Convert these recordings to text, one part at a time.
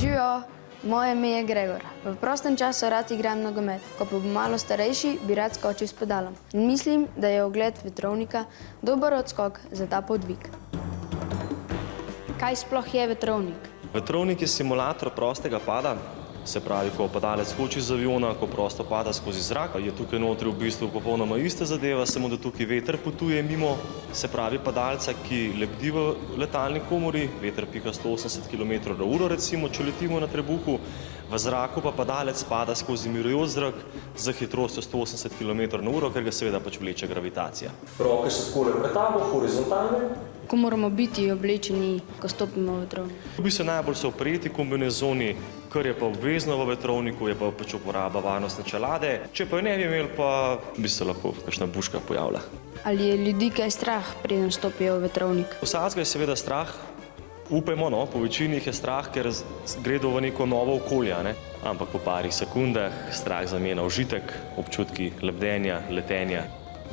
Živijo, moje ime je Gregor. V prostem času rad igram nogomet. Ko pa bom malo starejši, bi rad skočil s pedalom. In mislim, da je ogled vetrovnika dober odskok za ta podvig. Kaj sploh je vetrovnik? Vetrovnik je simulator prostega pada. Se pravi, ko padalec skoči z aviona, ko prosto pada skozi zrak, je tukaj notri v bistvu popolnoma ista zadeva, samo da tukaj veter potuje mimo, se pravi padalca, ki lebdi v letalni komori, veter piha 180 km/h recimo, če letimo na trebuhu, v zraku pa padalec pada skozi mirujoč zrak z hitrostjo 180 km/h, ker ga seveda pač vleče gravitacija. Roke so takole pred tabo, horizontalne. Ko moramo biti oblečeni, ko stopimo v vetrovnik? V bistvu najbolj so oprijeti kombinezoni, kar je pa obvezno v vetrovniku, je pa pač uporaba varnostne čelade. Če pa jo ne bi imeli, pa bi se lahko kakšna buška pojavila. Ali je ljudi kaj strah, preden stopijo v vetrovnik? Vsakega je seveda strah, upajmo, no, po večini jih je strah, ker gredo v neko novo okolje, ne? Ampak po parih sekundah strah zamenja užitek, občutki lebdenja, letenja.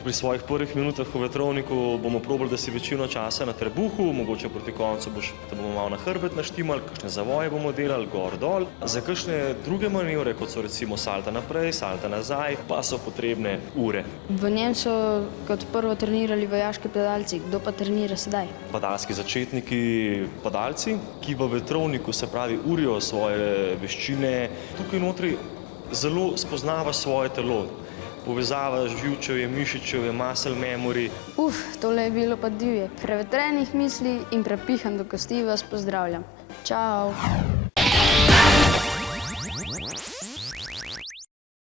Pri svojih prvih minutah v vetrovniku bomo probali, da si večino časa na trebuhu, mogoče proti koncu da bomo malo na hrbet naštimali, kakšne zavoje bomo delali, gor, dol. Za kakšne druge manevre, kot so recimo salta naprej, salta nazaj, pa so potrebne ure. V njem so kot prvo trenirali vojaški padalci, kdo pa trenira sedaj? Padalski začetniki padalci, ki v vetrovniku, se pravi, urijo svoje veščine, tukaj notri zelo spoznava svoje telo. Povezava živčevje, mišičevje, muscle memory. Tole je bilo pa divje. Prevetrenih misli in prepihan do kosti vas pozdravljam. Čau!